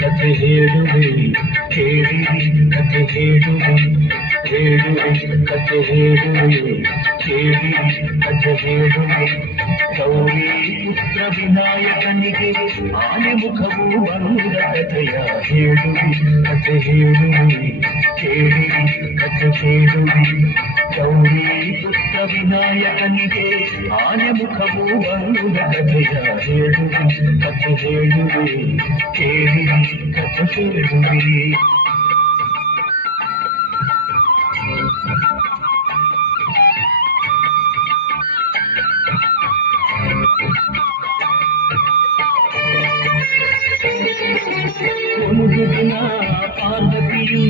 ಕಥೆ ಹೇಳುವೆ ಕೇಳಿರಿ ಕಥೆ ಹೇಳುವೆ ಹೇಳುವೆ ಕಥೆ ಹೇಳುವೆ ಕೇಳಿರಿ ಕಥೆ ಹೇಳುವೆ ಗೌರಿ ಪುತ್ರ ವಿನಾಯಕನಿಗೆ ಆನೆ ಮುಖವು ಬಂದ ಕಥೆಯ ಹೇಳುವೆ ಕಥೆ ಹೇಳುವೆ ಕೇಳಿರಿ ಕಥೆ ಹೇಳುವೆ ಗೌರಿ ಪುತ್ರ ವಿನಾಯಕನಿಗೆ ಆನೆ ಮುಖವು ಬಂದ ಕಥೆಯ ಹೇಳುವೆ ಕಥೆ ಹೇಳುವೆ ಕೇಳಿರಿ ಕಥೆ ಹೇಳುವೆ ಒಂದು ದಿನ ಪಾರ್ವತಿಯು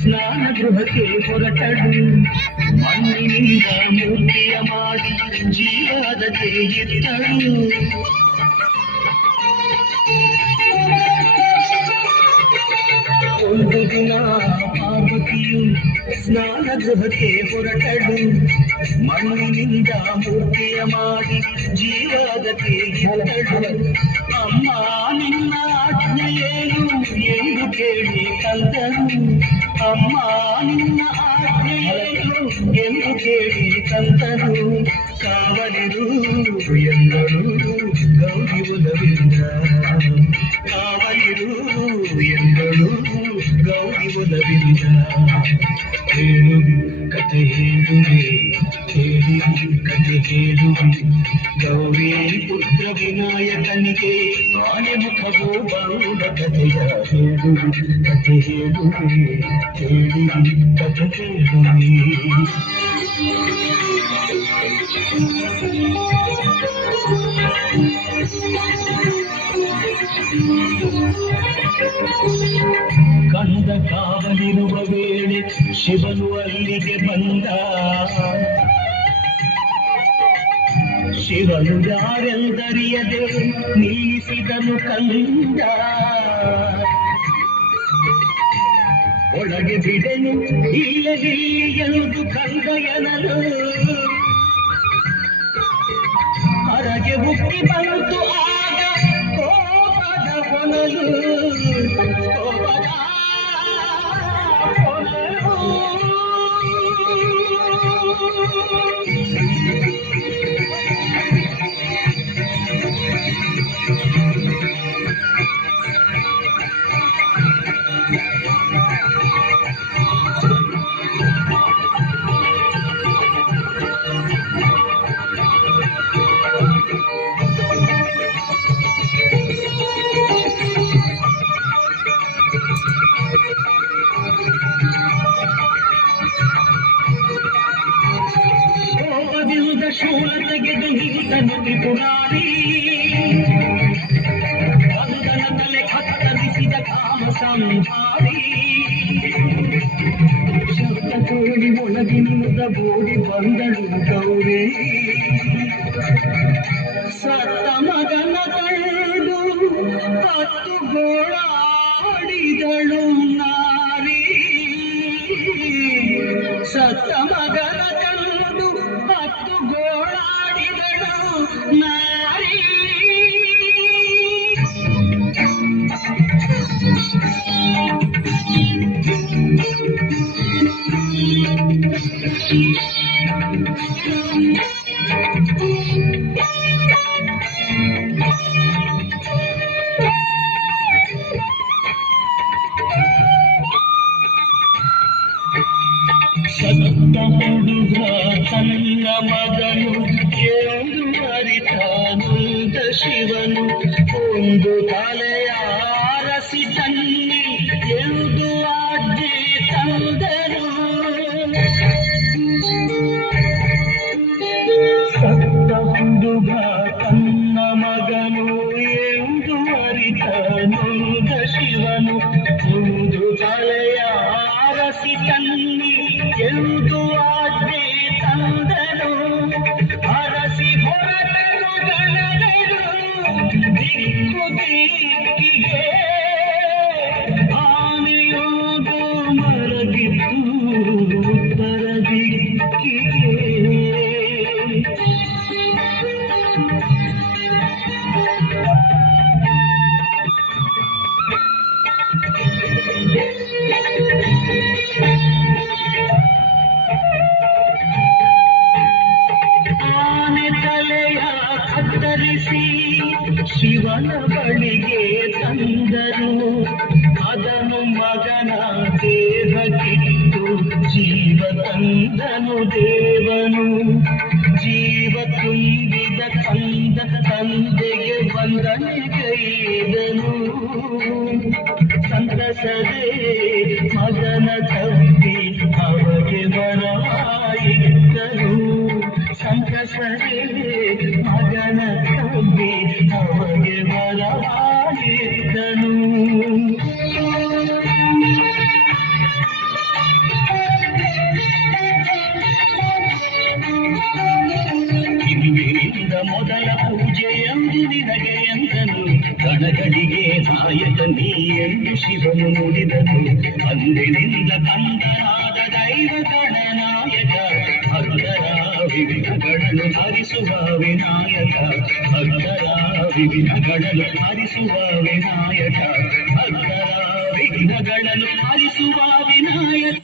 ಸ್ನಾನ ಗೃಹಕ್ಕೆ ಹೊರಟಳು ಮಣ್ಣಿನಿಂದ ಮೂರ್ತಿಯ ಮಾಡಿ ಜೀವದಕ್ಕೆ ಇತ್ತಳು ಒಂದು ದಿನ ಪಾರ್ವತಿಯು ಸ್ನಾನ ಗೃಹಕ್ಕೆ ಹೊರಟಳು ಮಣ್ಣಿನಿಂದ ಮೂರ್ತಿಯ ಮಾಡಿ ಜೀವದಕ್ಕೆ ಇತ್ತಳು ಅಮ್ಮ ನಿನ್ನ ಆಜ್ಞೆಯೇನು ಎಂದು ಕೇಳಿ ತಂದನು ಅಮ್ಮ ನಿನ್ನ ಆಜ್ಞೆಯೇನು ಎಂದು ಕೇಳಿ ತಂದನು ಕಾವಲಿರು ಎಂದಳು ಗೌರಿ ಒಲವಿಂದ ಕಾವಲಿರು ಎಂದಳು ಗೌರಿ ಒಲವಿಂದ ಹೇಳುವಿ ಕಥೆ ಹೇಳುವೆ ಕೇಳಿರಿ ಕಥೆ ಹೇಳುವೆ ಗೌರಿ ಪುತ್ರ ವಿನಾಯಕನಿಗೆ ಆನೆ ಮುಖವು ಬಂದ ಕಥೆಯ ಹೇಳುವೆ ಕಥೆ ಹೇಳುವೆ ಕೇಳಿರಿ ಕಥೆ ಹೇಳುವೆ ಕಂದ ಕಾವಲಿರುವ ವೇಳೆ ಶಿವನು ಅಲ್ಲಿಗೆ ಬಂದ ಶಿವನು ಯಾರೆಂದರಿಯದೆ ನಿಲ್ಲಿಸಿದನು ಕಂದ ಒಳಗೆ ಬಿಡೆನು ಇಲ್ಲದಿ ಎಂದು ಕಂದಯನನು ಹೊರಗೆ ಹುಟ್ಟಿ ಬಂತು ಆಗ ಕೋಪದ ಹೊನಲು ಕೋಪದ ಶೂಲ ತೆಗೆದು ನಿಂತನು ತ್ರಿಪುರಾರಿ ಬಂದನ ತಲೆ ಕತ್ತರಿಸಿದ ಕಾಮ ಸಂಹಾರಿ ಶಬ್ದ ಕೋಡಿ ಒಳಗಿನಿಂದ ಓಡಿ ಬಂದಳು ಗೌರಿ ಸತ್ತ ಮಗನ ಕಂಡು ಹತ್ತು ಗೋಳಾಡಿದಳು ನಾರಿ ಸತ್ತ ಮಗನ ಕಂಡು ಹತ್ತು ಗೋಳಾಡಿದಳು ನಾರಿ ಸತ್ತ ಹುಡುಗ ತನ್ನ ಮಗನು ಎಂದು ಅರಿತಾನಂದ ಶಿವನು ಒಂದು ತಲೆಯ ಅರಸಿ ತನ್ನಿ ಎಂದು ಆಜ್ಞೆ ತಂದರು ಸತ್ತ ಹುಡುಗ ತನ್ನ ಮಗನು ಎಂದು ಅರಿತಾನಂದ ಶಿವನು ಒಂದು ತಲೆಯ ಅರಸಿ ತನ್ನಿ ಎಂದು ಆಜ್ಞೆ ತಂದನು ಅರಸಿ ಹೊರಟರು ಗಣಗಳು ದಿಕ್ಕು ದಿಕ್ಕಿಗೆ ಆನೆಯೋದು ಮರಗಿತ್ತು ಉತ್ತರ ದಿಕ್ಕಿಗೆ ಶಿವನ ಬಳಿಗೆ ತಂದರು. ಅದನು ಮಗನ ದೇಹಕ್ಕಿಟ್ಟು ಜೀವ ತಂದನು ದೇವನು. ಜೀವ ತುಂಬಿದ ಕಂದ ತಂದೆಗೆ ವಂದನೆಗೈದನು. ಸಂತಸದೇ ಮಗನ ತಪ್ಪಿ ಅವಗೆ ವರವಾಯಿದ್ದನು. ಸಂತಸದೇ ಮಗನ ತಪ್ಪಿ ಅವಗೆ ವರವಾಯಿದ್ದನು. ಇಂದಿನಿಂದ ಮೊದಲ ಪೂಜೆಯೆಂದು ನಿನಗೆ ಎಂದನು. ಗಣಗಳಿಗೆ ನಾಯಕ ನೀ ಎಂದು ಶಿವನು ನುಡಿದನು. ಅಂದಿನಿಂದ ಕಂದನಾದ ದೈವ ಗಣನಾಯಕ, ಭಕ್ತರ ವಿಘ್ನಗಳನ್ನು ಹರಿಸುವ ವಿನಾಯಕ. ಭಕ್ತರ ವಿಘ್ನಗಳನ್ನು ಹರಿಸುವ ವಿನಾಯಕ. ಭಕ್ತರ ವಿಘ್ನಗಳನ್ನು ಹರಿಸುವ ವಿನಾಯಕ.